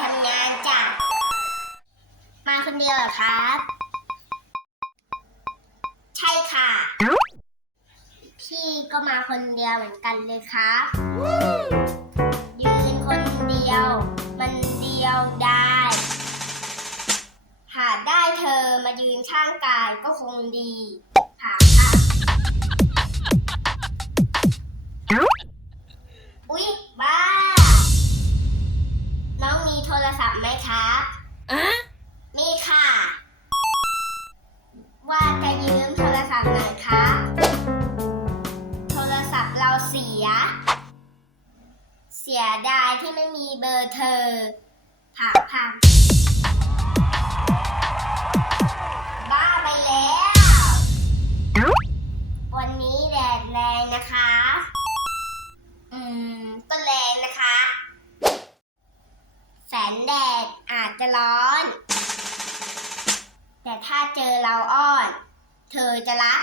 ทำงานจ้ะ มาคนเดียวเหรอครับ ใช่ค่ะ พี่ก็มาคนเดียวเหมือนกันเลยครับ ยืนคนเดียว มันเดียวได้ หากได้เธอมายืนข้างกายก็คงดีค่ะค่ะ รศัพท์ไหมครับมีค่ะ ว่าจะยืมโทรศัพท์หน่อยครับโทรศัพท์เราเสีย เสียดายที่ไม่มีเบอร์เธอ แสนแดดอาจจะร้อน แต่ถ้าเจอเราอ้อน เธอจะรัก